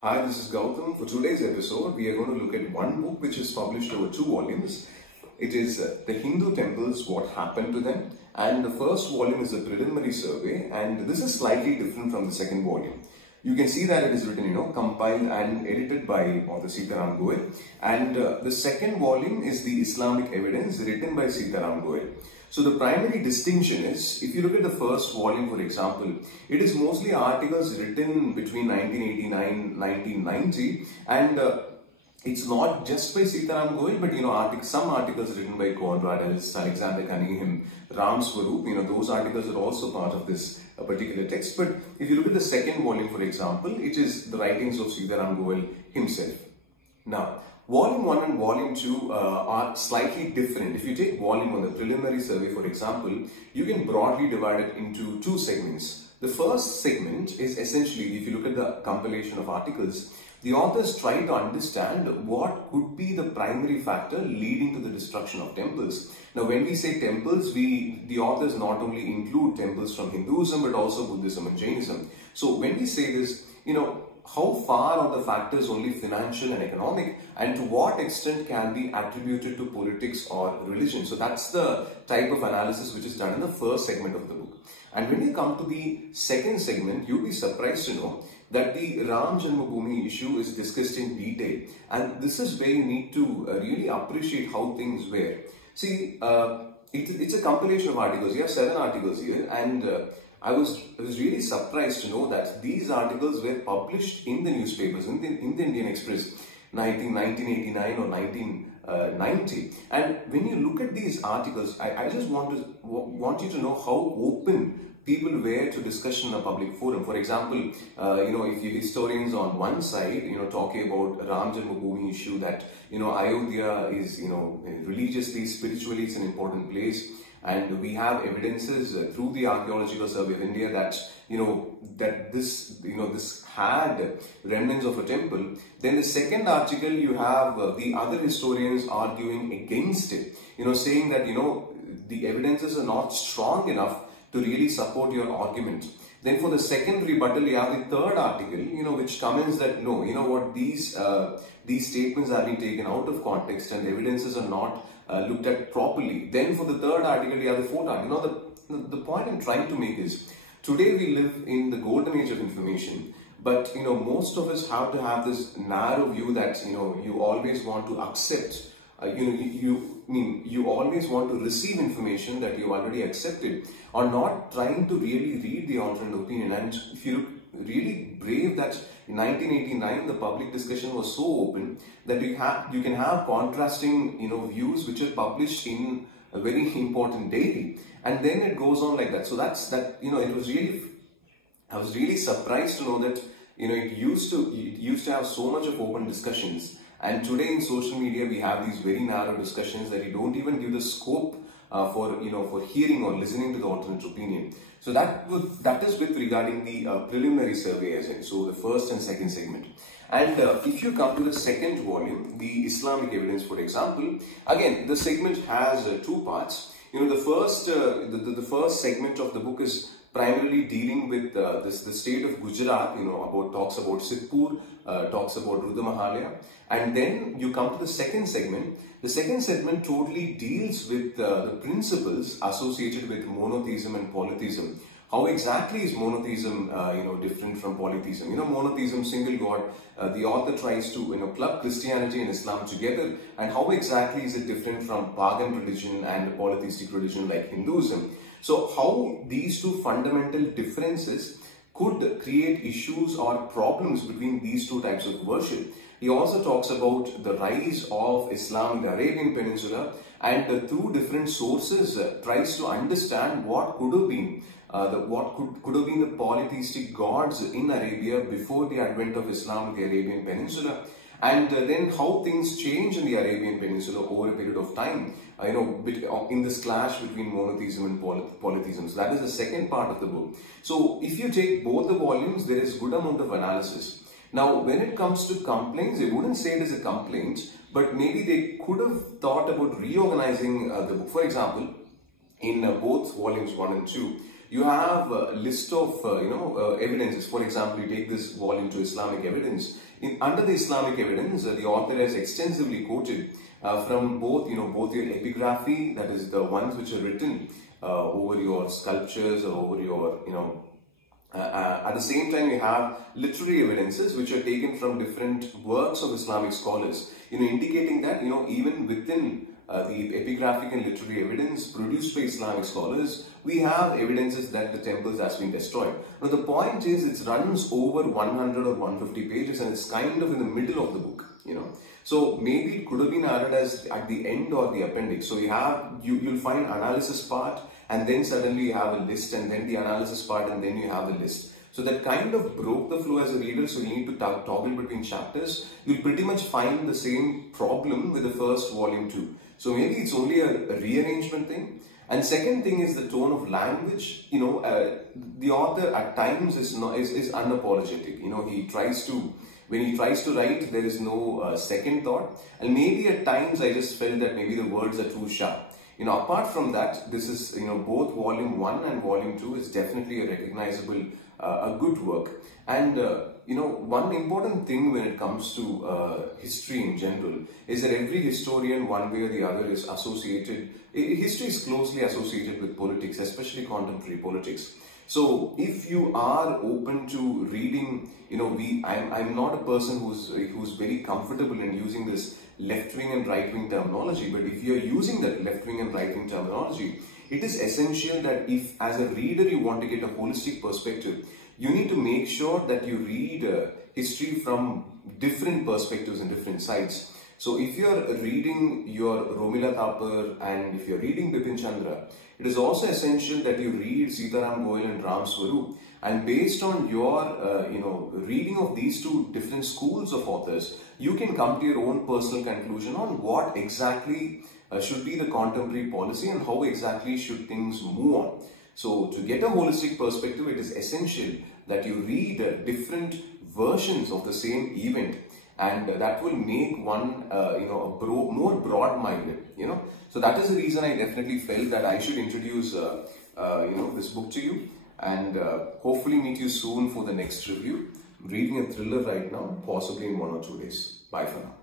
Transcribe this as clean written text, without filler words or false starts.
Hi, this is Gautam. For today's episode, we are going to look at one book which is published over 2 volumes. It is The Hindu Temples, What Happened to Them, and the first volume is a preliminary survey, and this is slightly different from the second volume. You can see that it is written, compiled and edited by author Sitaram Goel, and the second volume is the Islamic Evidence written by Sitaram Goel. So the primary distinction is, if you look at the first volume, for example, it is mostly articles written between 1989 1990, and it's not just by Sitaram Goel, but some articles written by Conrad Ellis, Alexander Cunningham, Ram Janmabumi, those articles are also part of this particular text. But if you look at the second volume, for example, it is the writings of Sitaram Goel himself. Now, Volume 1 and Volume 2 are slightly different. If you take Volume 1, the preliminary survey, for example, you can broadly divide it into two segments. The first segment is essentially, if you look at the compilation of articles, the authors try to understand what could be the primary factor leading to the destruction of temples. Now, when we say temples, the authors not only include temples from Hinduism, but also Buddhism and Jainism. So when we say this, how far are the factors only financial and economic, and to what extent can be attributed to politics or religion? So that's the type of analysis which is done in the first segment of the book. And when we come to the second segment, you'll be surprised to know that the Ram Janmabumi issue is discussed in detail. And this is where you need to really appreciate how things were. See, it's a compilation of articles. You have 7 articles here, and I was really surprised to know that these articles were published in the newspapers, in the Indian Express, 1989 or 1990. And when you look at these articles, I just want you to know how open people were to discussion in a public forum. For example, if you historians on one side, talking about Ram Janmabumi issue, that, Ayodhya is, religiously, spiritually, it's an important place. And we have evidences through the Archaeological Survey of India that, that this had remnants of a temple. Then the second article, you have the other historians arguing against it, saying that, the evidences are not strong enough to really support your argument. Then for the second rebuttal, you have the third article, which comments that, no, these statements have been taken out of context and evidences are not looked at properly. Then for the third article, you have the fourth article. The point I'm trying to make is, today we live in the golden age of information, but most of us have to have this narrow view that you always want to accept. You always want to receive information that you already accepted, or not trying to really read the alternate opinion. And if you look really brave that in 1989 the public discussion was so open that you can have contrasting views which are published in a very important daily, and then it goes on like that. So I was really surprised to know that it used to have so much of open discussions, and today in social media we have these very narrow discussions that you don't even give the scope for hearing or listening to the alternate opinion. So that is with regarding the preliminary survey, as in, so the first and second segment. And if you come to the second volume, the Islamic Evidence, for example, again the segment has 2 parts. The first segment of the book is primarily dealing with the state of Gujarat, talks about Sitpur, talks about Rudamahalaya, and then you come to the second segment. The second segment totally deals with the principles associated with monotheism and polytheism. How exactly is monotheism, different from polytheism? Monotheism, single God. The author tries to, club Christianity and Islam together, and how exactly is it different from pagan religion and polytheistic religion like Hinduism? So how these two fundamental differences could create issues or problems between these two types of worship. He also talks about the rise of Islam in the Arabian Peninsula, and through different sources tries to understand what could have been the polytheistic gods in Arabia before the advent of Islam in the Arabian Peninsula, and then how things change in the Arabian Peninsula over a period of time, in this clash between monotheism and polytheism. So that is the second part of the book. So if you take both the volumes, there is good amount of analysis. Now, when it comes to complaints, I wouldn't say it is a complaint, but maybe they could have thought about reorganizing the book. For example, in both volumes 1 and 2, you have a list of evidences. For example, you take this volume to Islamic evidence. Under the Islamic evidence, the author has extensively quoted from both your epigraphy, that is the ones which are written over your sculptures or over your at the same time, you have literary evidences which are taken from different works of Islamic scholars, indicating that even within the epigraphic and literary evidence produced by Islamic scholars, we have evidences that the temples has been destroyed. Now the point is, it runs over 100 or 150 pages, and it's kind of in the middle of the book, So maybe it could have been added as at the end or the appendix. So you'll find analysis part, and then suddenly you have a list, and then the analysis part, and then you have a list. So that kind of broke the flow as a reader, so you need to toggle between chapters. You'll pretty much find the same problem with the first volume too. So maybe it's only a rearrangement thing. And second thing is the tone of language. The author at times is unapologetic. When he tries to write, there is no second thought. And maybe at times I just felt that maybe the words are too sharp. Apart from that, this is, both volume 1 and volume 2 is definitely a recognizable, a good work. And, one important thing when it comes to history in general is that every historian, one way or the other, is associated, history is closely associated with politics, especially contemporary politics. So if you are open to reading, I'm not a person who's very comfortable in using this left-wing and right-wing terminology, but if you're using that left-wing and right-wing terminology, it is essential that if as a reader you want to get a holistic perspective, you need to make sure that you read history from different perspectives and different sides. So if you're reading your Romila Thapar and if you're reading Bipin Chandra, it is also essential that you read Sitaram, Goel and Ram Swarup. And based on your reading of these two different schools of authors, you can come to your own personal conclusion on what exactly should be the contemporary policy and how exactly should things move on. So to get a holistic perspective, it is essential that you read different versions of the same event, and that will make one more broad-minded. So that is the reason I definitely felt that I should introduce this book to you, and hopefully meet you soon for the next review. I'm reading a thriller right now, possibly in 1 or 2 days. Bye for now.